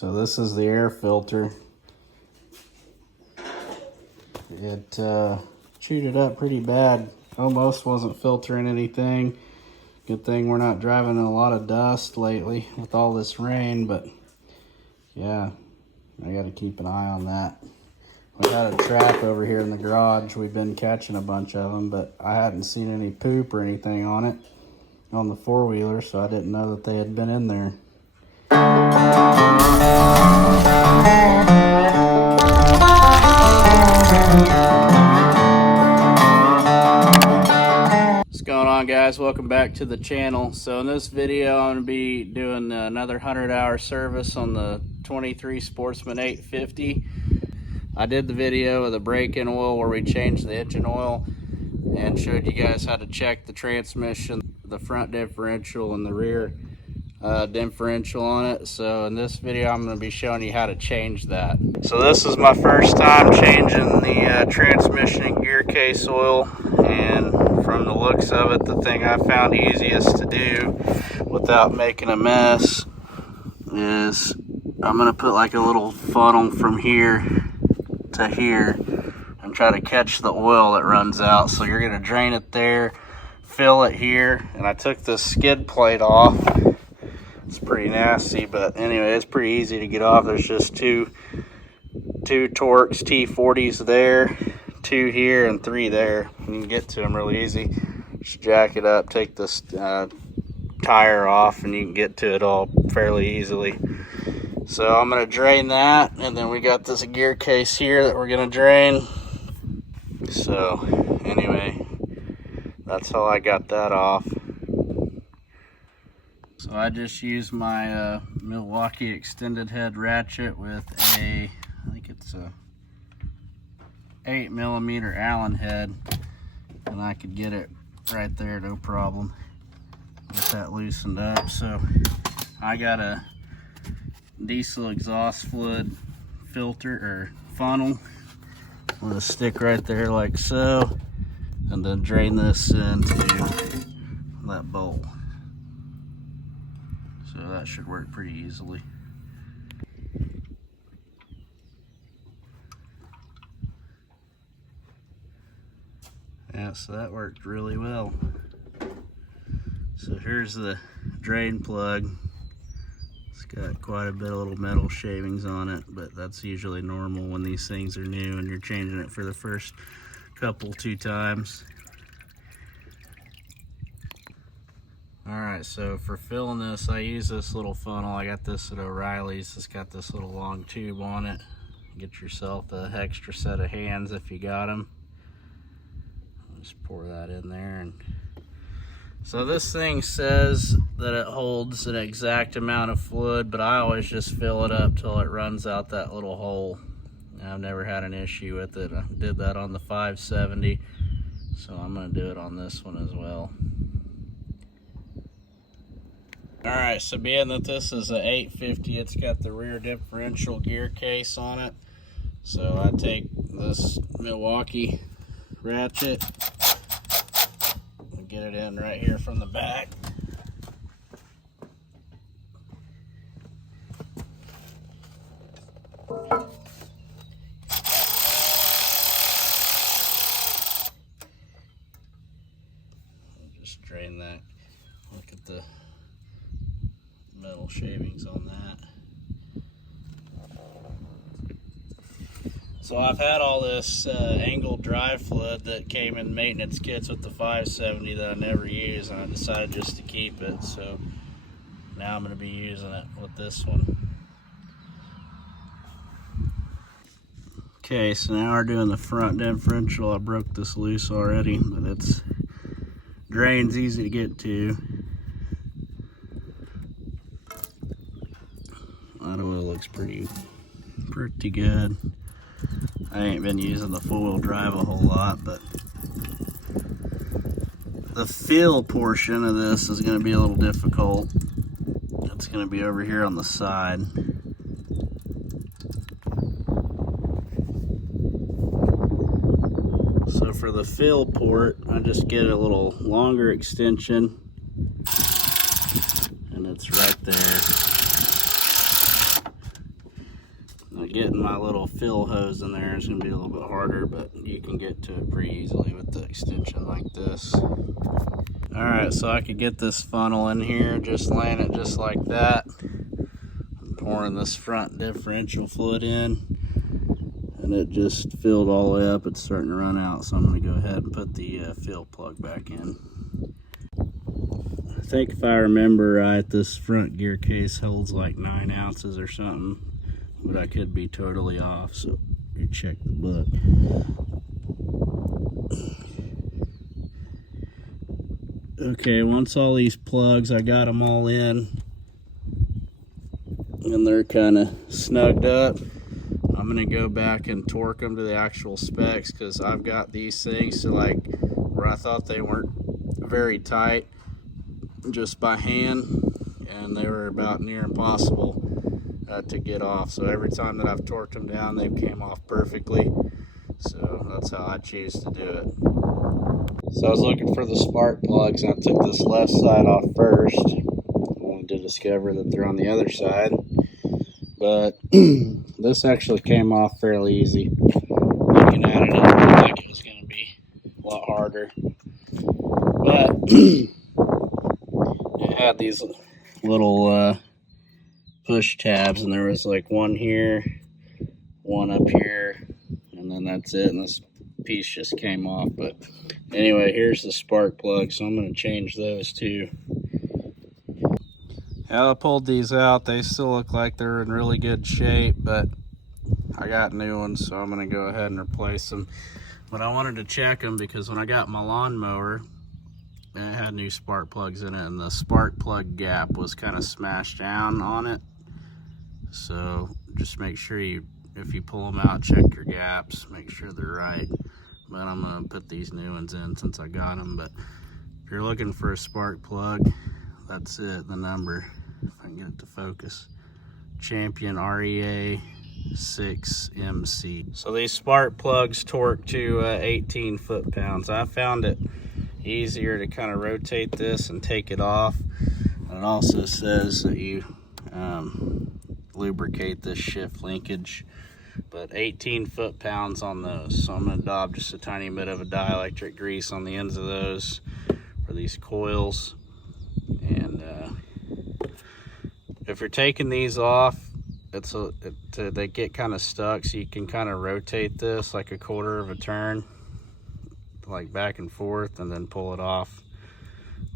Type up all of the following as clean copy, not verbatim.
So this is the air filter. It chewed it up pretty bad. Almost wasn't filtering anything. Good thing we're not driving in a lot of dust lately with all this rain, but yeah, I got to keep an eye on that. We had a trap over here in the garage. We've been catching a bunch of them, but I hadn't seen any poop or anything on it, on the four-wheeler, so I didn't know that they had been in there. What's going on, guys? Welcome back to the channel. So in this video, I'm going to be doing another 100-hour service on the 23 Sportsman 850. I did the video of the break-in oil where we changed the engine oil and showed you guys how to check the transmission, the front differential and the rear differential on it. So in this video, I'm going to be showing you how to change that. So this is my first time changing the transmission and gear case oil, and from the looks of it, the thing I found easiest to do without making a mess is I'm going to put like a little funnel from here to here and try to catch the oil that runs out. So you're going to drain it there, fill it here, and I took this skid plate off. It's pretty nasty, but anyway, it's pretty easy to get off. There's just two Torx T40s there, 2 here and 3 there. You can get to them really easy. Just jack it up, take this tire off, and you can get to it all fairly easily. So I'm going to drain that, and then we got this gear case here that we're going to drain. So anyway, that's how I got that off. So I just used my Milwaukee extended head ratchet with I think it's a 8mm Allen head, and I could get it right there, no problem. Get that loosened up. So I got a diesel exhaust fluid filter or funnel with a stick right there like so, and then drain this into that bowl. So that should work pretty easily. Yeah, so that worked really well. So here's the drain plug. It's got quite a bit of little metal shavings on it, but that's usually normal when these things are new and you're changing it for the first two times. Alright, so for filling this, I use this little funnel. I got this at O'Reilly's. It's got this little long tube on it. Get yourself an extra set of hands if you got them. Just pour that in there. And so this thing says that it holds an exact amount of fluid, but I always just fill it up till it runs out that little hole. I've never had an issue with it. I did that on the 570, so I'm going to do it on this one as well. Alright, so being that this is an 850, it's got the rear differential gear case on it. So I take this Milwaukee ratchet and get it in right here from the back. Just drain that. Look at the metal shavings on that. So I've had all this angled drive fluid that came in maintenance kits with the 570 that I never use, and I decided just to keep it. So now I'm going to be using it with this one. Okay, so now we're doing the front differential. I broke this loose already, but it's drains easy to get to. That oil looks pretty good. I ain't been using the four-wheel drive a whole lot, but the fill portion of this is going to be a little difficult. It's going to be over here on the side. So for the fill port, I just get a little longer extension, and it's right there. getting my little fill hose in there is going to be a little bit harder, but you can get to it pretty easily with the extension like this. Alright, so I could get this funnel in here, just laying it just like that. I'm pouring this front differential fluid in, and it just filled all the way up. It's starting to run out, so I'm going to go ahead and put the fill plug back in. I think if I remember right, this front gear case holds like 9 ounces or something, but I could be totally off, so you check the book. Okay, once all these plugs, I got them all in, and they're kind of snugged up. I'm going to go back and torque them to the actual specs, because I've got these things to like where I thought they weren't very tight just by hand, and they were about near impossible to get off. So every time that I've torqued them down, they came off perfectly. So that's how I choose to do it. So I was looking for the spark plugs, and I took this left side off first. I wanted to discover that they're on the other side, but this actually came off fairly easy. Looking at it, it looked like it was going to be a lot harder, but it had these little push tabs, and there was like one here, one up here, and then that's it, and this piece just came off. But anyway, here's the spark plug, so I'm going to change those too. Now I pulled these out, they still look like they're in really good shape, but I got new ones, so I'm going to go ahead and replace them. But I wanted to check them because when I got my lawnmower, it had new spark plugs in it, and the spark plug gap was kind of smashed down on it. So just make sure if you pull them out, check your gaps, make sure they're right. But I'm going to put these new ones in since I got them. But if you're looking for a spark plug, that's it, the number, if I can get it to focus. Champion REA 6MC. So these spark plugs torque to 18 foot-pounds. I found it easier to kind of rotate this and take it off. And it also says that you lubricate this shift linkage, but 18 foot-pounds on those. So I'm going to daub just a tiny bit of a dielectric grease on the ends of those for these coils. And if you're taking these off, they get kind of stuck, so you can kind of rotate this like a quarter of a turn, like back and forth, and then pull it off.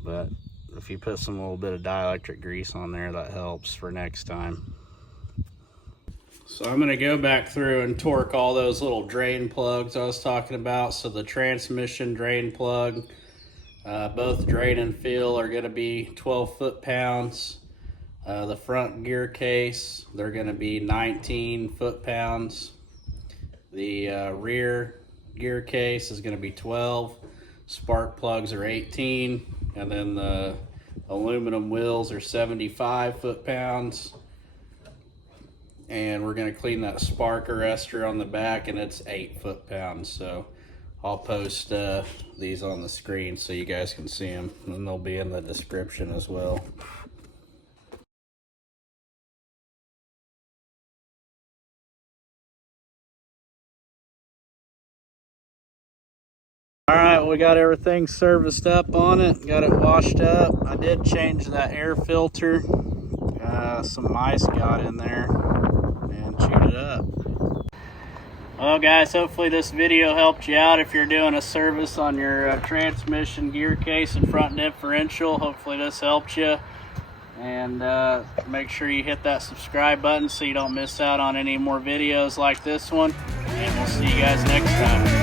But if you put some little bit of dielectric grease on there, that helps for next time. So I'm going to go back through and torque all those little drain plugs I was talking about. So the transmission drain plug, both drain and fill are going to be 12 foot-pounds. The front gear case, they're going to be 19 foot-pounds. The rear gear case is going to be 12. Spark plugs are 18. And then the aluminum wheels are 75 foot-pounds. And we're going to clean that spark arrestor on the back, and it's 8 foot-pounds. So I'll post these on the screen so you guys can see them, and they'll be in the description as well. Alright, we got everything serviced up on it, got it washed up. I did change that air filter. Some mice got in there and chewed it up. Well guys, hopefully this video helped you out if you're doing a service on your transmission gear case and front differential. Hopefully this helped you. And make sure you hit that subscribe button so you don't miss out on any more videos like this one. And we'll see you guys next time.